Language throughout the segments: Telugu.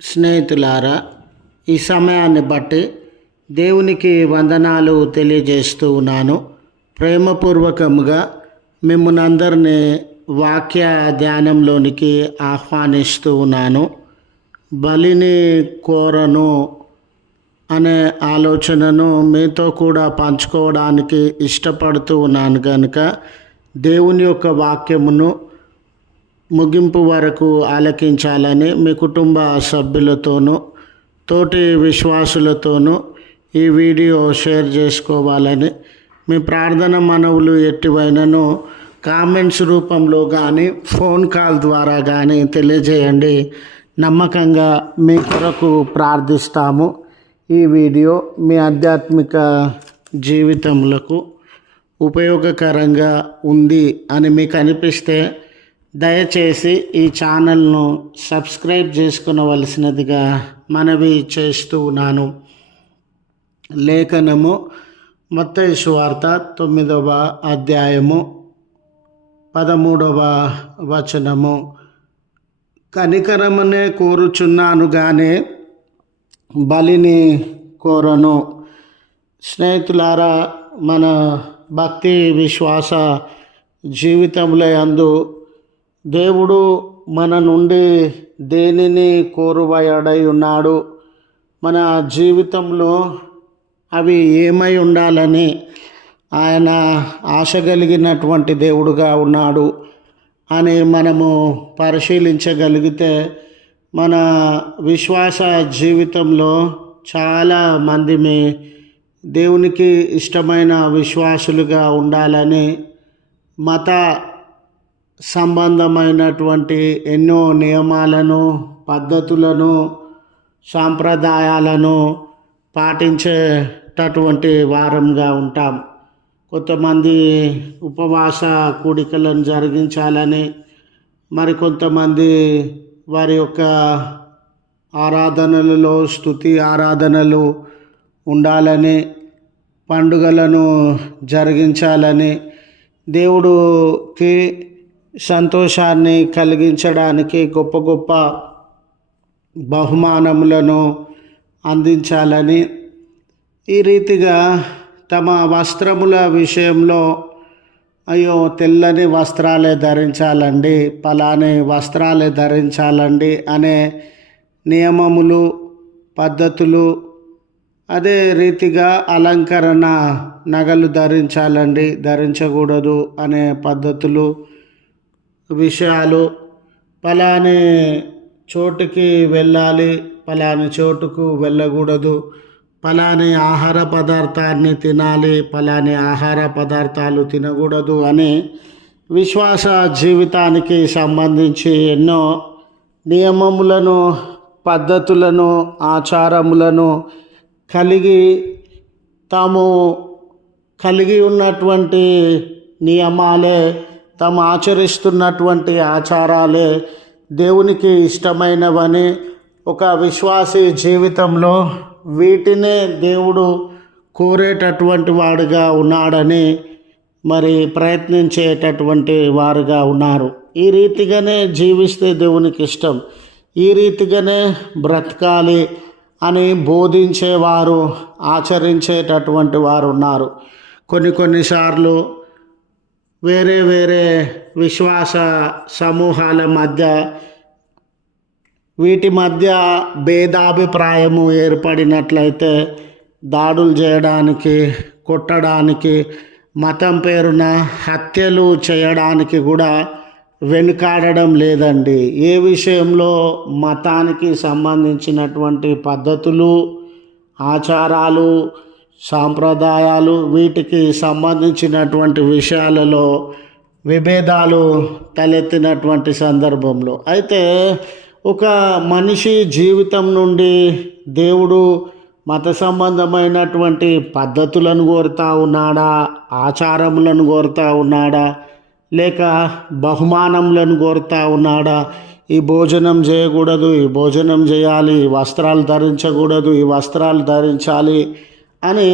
స్నేహితులారా, ఈ సమయాన్ని బట్టి దేవునికి వందనాలు తెలియజేస్తూ ఉన్నాను. ప్రేమపూర్వకముగా మిమ్మల్ని అందరినీ వాక్య ధ్యానంలోనికి ఆహ్వానిస్తూ ఉన్నాను. బలిని కోరను అనే ఆలోచనను మీతో కూడా పంచుకోవడానికి ఇష్టపడుతూ ఉన్నాను కనుక దేవుని యొక్క వాక్యమును ముగింపు వరకు ఆలకించాలని మీ కుటుంబ సభ్యులతోనూ తోటి విశ్వాసులతోనూ ఈ వీడియో షేర్ చేసుకోవాలని మీ ప్రార్థన మనవులు ఎట్టివైనను కామెంట్స్ రూపంలో కానీ ఫోన్ కాల్ ద్వారా కానీ తెలియజేయండి. నమ్మకంగా మీ కొరకు ప్రార్థిస్తాము. ఈ వీడియో మీ ఆధ్యాత్మిక జీవితములకు ఉపయోగకరంగా ఉంది అని మీకు అనిపిస్తే దయచేసి ఈ ఛానల్ను సబ్స్క్రైబ్ చేసుకునవలసినదిగా మనవి చేస్తూ ఉన్నాను. లేఖనము మత్తయి సువార్త 9వ అధ్యాయము 13వ వచనము. కనికరమనే కోరుచున్నాను గానే బలిని కోరను. స్నేహితులారా, మన భక్తి విశ్వాస జీవితంలో యందు దేవుడు మన నుండి దేనిని కోరువయడై ఉన్నాడు, మన జీవితంలో అవి ఏమై ఉండాలని ఆయన ఆశ కలిగినటువంటి దేవుడుగా ఉన్నాడు అని మనము పరిశీలించగలిగితే మన విశ్వాస జీవితంలో చాలా మందిని దేవునికి ఇష్టమైన విశ్వాసులుగా ఉండాలని మత సంబంధమైనటువంటి ఎన్నో నియమాలను, పద్ధతులను, సాంప్రదాయాలను పాటించేటటువంటి వారంగా ఉంటాం. కొంతమంది ఉపవాస కూడికలను జరిగించాలని, మరికొంతమంది వారి యొక్క ఆరాధనలలో స్తుతి ఆరాధనలు ఉండాలని, పండుగలను జరిగించాలని, దేవుడికి సంతోషాన్ని కలిగించడానికి గొప్ప గొప్ప బహుమానములను అందించాలని, ఈ రీతిగా తమ వస్త్రముల విషయంలో అయ్యో తెల్లని వస్త్రాలే ధరించాలండి, పలాని వస్త్రాలే ధరించాలండి అనే నియమములు, పద్ధతులు, అదే రీతిగా అలంకరణ నగలు ధరించాలండి, ధరించకూడదు అనే పద్ధతులు, విషయాలు, పలాని చోటుకి వెళ్ళాలి, పలాని చోటుకు వెళ్ళకూడదు, పలాని ఆహార పదార్థాన్ని తినాలి, పలాని ఆహార పదార్థాలు తినకూడదు అని విశ్వాస జీవితానికి సంబంధించి ఎన్నో నియమములను, పద్ధతులను, ఆచారములను తాము కలిగి ఉన్నటువంటి నియమాలే, తాము ఆచరిస్తున్నటువంటి ఆచారాలే దేవునికి ఇష్టమైనవని, ఒక విశ్వాసీ జీవితంలో వీటినే దేవుడు కోరేటటువంటి వాడుగా ఉన్నాడని మరి ప్రయత్నించేటటువంటి వారుగా ఉన్నారు. ఈ రీతిగానే జీవిస్తే దేవునికి ఇష్టం, ఈ రీతిగానే బ్రతకాలి అని బోధించేవారు, ఆచరించేటటువంటి వారు ఉన్నారు. కొన్నిసార్లు వేరే వేరే విశ్వాస సమూహాల మధ్య వీటి మధ్య భేదాభిప్రాయము ఏర్పడినట్లయితే దాడులు చేయడానికి, కొట్టడానికి, మతం పేరున హత్యలు చేయడానికి కూడా వెనుకాడడం లేదండి. ఏ విషయంలో మతానికి సంబంధించినటువంటి పద్ధతులు, ఆచారాలు, సాంప్రదాయాలు, వీటికి సంబంధించినటువంటి విషయాలలో విభేదాలు తలెత్తినటువంటి సందర్భంలో అయితే ఒక మనిషి జీవితం నుండి దేవుడు మత సంబంధమైనటువంటి పద్ధతులను కోరుతా ఉన్నాడా, ఆచారములను కోరుతా ఉన్నాడా, లేక బహుమానములను కోరుతా ఉన్నాడా? ఈ భోజనం చేయకూడదు, ఈ భోజనం చేయాలి, ఈ వస్త్రాలు ధరించకూడదు, ఈ వస్త్రాలు ధరించాలి అని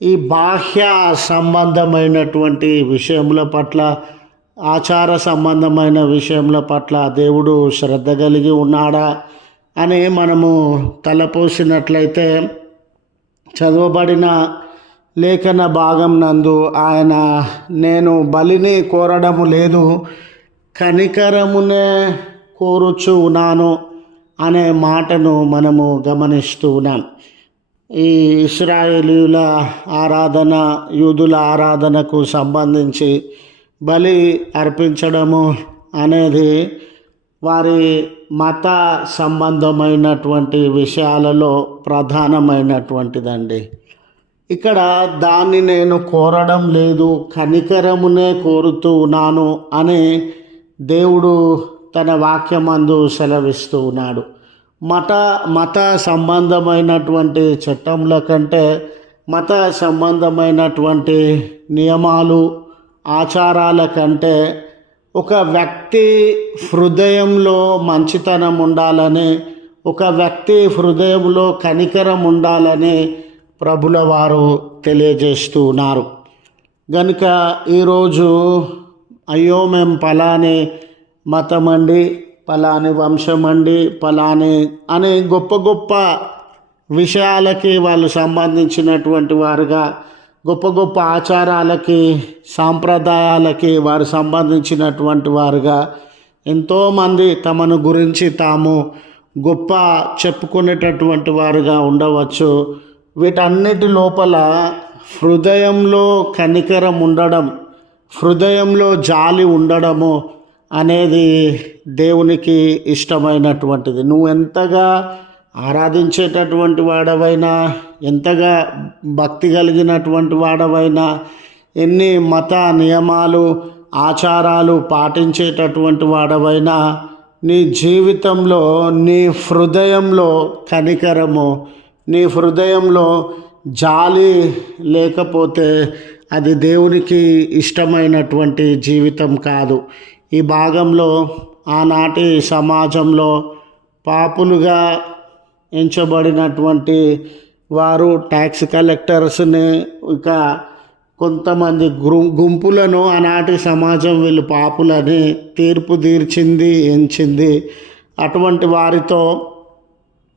ఈ బాహ్య సంబంధమైనటువంటి విషయముల పట్ల, ఆచార సంబంధమైన విషయముల పట్ల దేవుడు శ్రద్ధ కలిగి ఉన్నాడా? అని మనము తలపోసినట్లయితే చదవబడిన లేఖన భాగం నందు ఆయన నేను బలిని కోరడము లేదు, కనికరమునే కోరుచు ఉన్నాను అనే మాటను మనము గమనిస్తూ ఉన్నాం. ఈ ఇశ్రాయేలీయుల ఆరాధన, యూదుల ఆరాధనకు సంబంధించి బలి అర్పించడము అనేది వారి మత సంబంధమైనటువంటి విషయాలలో ప్రధానమైనటువంటిదండి. ఇక్కడ దాన్ని నేను కోరడం లేదు, కనికరమునే కోరుతూ ఉన్నాను అని దేవుడు తన వాక్యమందు సెలవిస్తూ ఉన్నాడు. మత సంబంధమైనటువంటి చట్టంల కంటే మత సంబంధమైనటువంటి నియమాలు, ఆచారాల కంటే ఒక వ్యక్తి హృదయంలో మంచితనం ఉండాలని, ఒక వ్యక్తి హృదయంలో కనికరం ఉండాలని ప్రభుల వారు తెలియజేస్తూ ఉన్నారు. కనుక ఈరోజు అయ్యో మేము పలాని మతమండి, పలాని వంశమండి, పలాని అనే గొప్ప గొప్ప విషయాలకి వాళ్ళు సంబంధించినటువంటి వారుగా, గొప్ప గొప్ప ఆచారాలకి, సాంప్రదాయాలకి వారు సంబంధించినటువంటి వారుగా ఎంతోమంది తమను గురించి తాము గొప్ప చెప్పుకునేటటువంటి వారుగా ఉండవచ్చు. వీటన్నిటి లోపల హృదయంలో కనికరం ఉండడం, హృదయంలో జాలి ఉండడము అనేది దేవునికి ఇష్టమైనటువంటిది. నువ్వు ఎంతగా ఆరాధించేటటువంటి వాడవైనా, ఎంతగా భక్తి కలిగినటువంటి వాడవైనా, ఎన్ని మత నియమాలు, ఆచారాలు పాటించేటటువంటి వాడవైనా, నీ జీవితంలో, నీ హృదయంలో కనికరము, నీ హృదయంలో జాలి లేకపోతే అది దేవునికి ఇష్టమైనటువంటి జీవితం కాదు. ఈ భాగంలో ఆనాటి సమాజంలో పాపులుగా ఎంచబడినటువంటి వారు ట్యాక్స్ కలెక్టర్స్ని, ఇక కొంతమంది గుంపులను ఆనాటి సమాజం వీళ్ళు పాపులని తీర్పు తీర్చింది, ఎంచింది. అటువంటి వారితో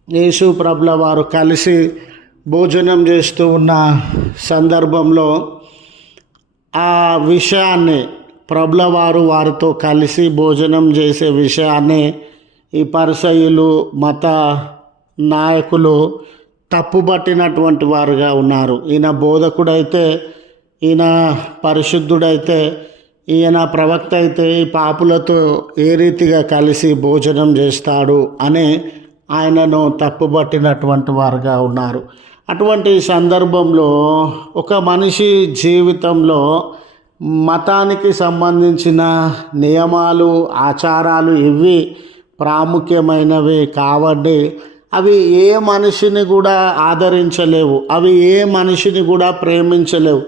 యేసు ప్రభుల వారు కలిసి భోజనం చేస్తూ ఉన్న సందర్భంలో ఆ విషయాన్ని, ప్రభుల వారు వారితో కలిసి భోజనం చేసే విషయాన్ని ఈ పరిసయ్యులు, మత నాయకులు తప్పుబట్టినటువంటి వారుగా ఉన్నారు. ఈయన బోధకుడైతే, ఈయన పరిశుద్ధుడైతే, ఈయన ప్రవక్త అయితే ఈ పాపులతో ఏ రీతిగా కలిసి భోజనం చేస్తాడు అని ఆయనను తప్పుబట్టినటువంటి వారుగా ఉన్నారు. అటువంటి సందర్భంలో ఒక మనిషి జీవితంలో మతానికి సంబంధించిన నియమాలు, ఆచారాలు ఇవి ప్రాముఖ్యమైనవి కాబట్టి అవి ఏ మనిషిని కూడా ఆదరించలేవు, అవి ఏ మనిషిని కూడా ప్రేమించలేవు,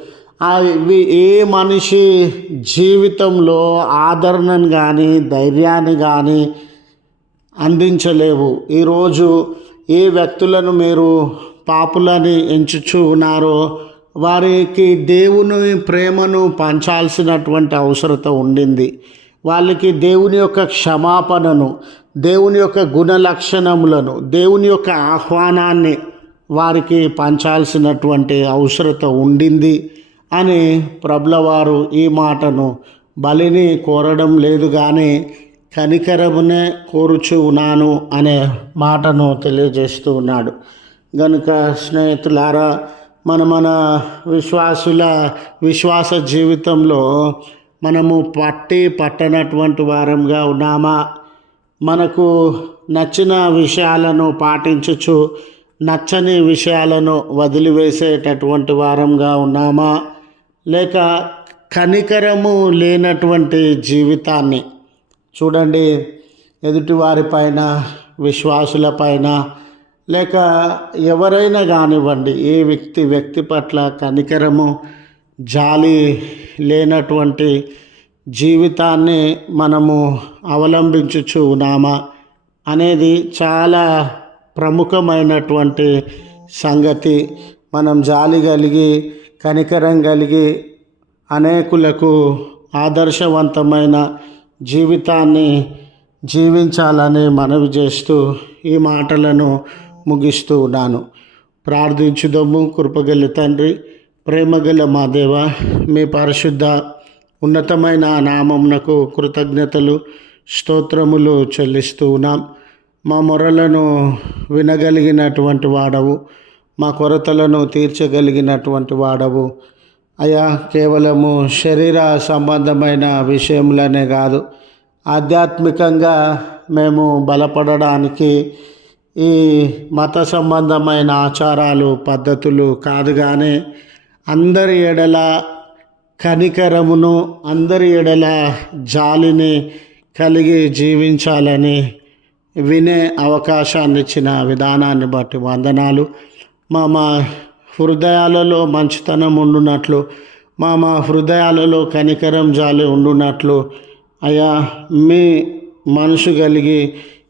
అవి ఏ మనిషి జీవితంలో ఆదరణను కానీ ధైర్యాన్ని కానీ అందించలేవు. ఈరోజు ఏ వ్యక్తులను మీరు పాపులని ఎంచుచూ ఉన్నారో వారికి దేవుని ప్రేమను పంచాల్సినటువంటి అవసరత ఉండింది. వాళ్ళకి దేవుని యొక్క క్షమాపణను, దేవుని యొక్క గుణ లక్షణములను, దేవుని యొక్క ఆహ్వానాన్ని వారికి పంచాల్సినటువంటి అవసరత ఉండింది అని ప్రభుల వారు ఈ మాటను బలిని కోరడం లేదు కానీ కనికరమునే కోరుచు ఉన్నాను అనే మాటను తెలియజేస్తూ ఉన్నాడు. కనుక స్నేహితులారా, మన విశ్వాస జీవితంలో మనము పట్టనటువంటి వారంగా ఉన్నామా? మనకు నచ్చిన విషయాలను పాటించుచు నచ్చని విషయాలను వదిలివేసేటటువంటి వారంగా ఉన్నామా? లేక కనికరము లేనటువంటి జీవితాన్ని చూడండి, ఎదుటివారిపైన, విశ్వాసులపైన, లేక ఎవరైనా కానివ్వండి, ఏ వ్యక్తి పట్ల కనికరము, జాలి లేనటువంటి జీవితాన్ని మనము అవలంబించుచు ఉన్నామా అనేది చాలా ప్రముఖమైనటువంటి సంగతి. మనం జాలి కలిగి, కనికరం కలిగి అనేకులకు ఆదర్శవంతమైన జీవితాన్ని జీవించాలని మనవి చేస్తూ ఈ మాటలను ముగిస్తూ ఉన్నాను. ప్రార్థించుదము. కృపగల తండ్రి, ప్రేమగల మా దేవ, మీ పరిశుద్ధ ఉన్నతమైన నామమునకు కృతజ్ఞతలు స్తోత్రములు చెల్లిస్తూ ఉన్నాం. మా మొరలను వినగలిగినటువంటి వాడవు, మా కొరతలను తీర్చగలిగినటువంటి వాడవు అయ్యా. కేవలము శరీర సంబంధమైన విషయములనే కాదు, ఆధ్యాత్మికంగా మేము బలపడడానికి ఈ మత సంబంధమైన ఆచారాలు పద్ధతులు కాదు, కానీ అందరి ఎడల కనికరమును, అందరి ఎడల జాలిని కలిగి జీవించాలని వినే అవకాశాన్ని ఇచ్చిన విధానాన్ని బట్టి వందనాలు. మా హృదయాలలో మంచితనం ఉండునట్లు, మా హృదయాలలో కనికరం జాలి ఉండునట్లు అయ్యా, మీ మనసు కలిగి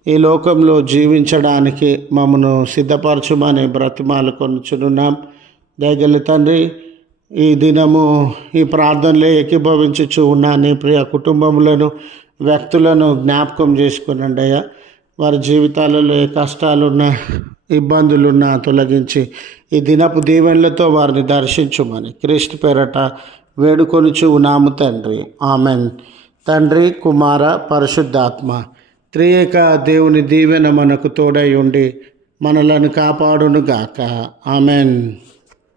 ఈ లోకంలో జీవించడానికి మమ్మను సిద్ధపరచుమని బ్రతిమాలు కొనుచున్నాం. దయగల తండ్రి, ఈ దినము ఈ ప్రార్థనలో ఏకీభవించుచు ఉన్న నీ ప్రియ కుటుంబములను, వ్యక్తులను జ్ఞాపకం చేసుకునండి అయ్యా. వారి జీవితాలలో ఏ కష్టాలున్నా, ఇబ్బందులున్నా తొలగించి ఈ దినపు దీవెనలతో వారిని దర్శించుమని క్రీస్తు పేరట వేడుకొనుచు ఉన్నాము తండ్రి. ఆమెన్. తండ్రి, కుమార, పరిశుద్ధాత్మ త్రియేక దేవుని దీవెన మనకు తోడై ఉండి మనలను కాపాడునుగాక. ఆమెన్.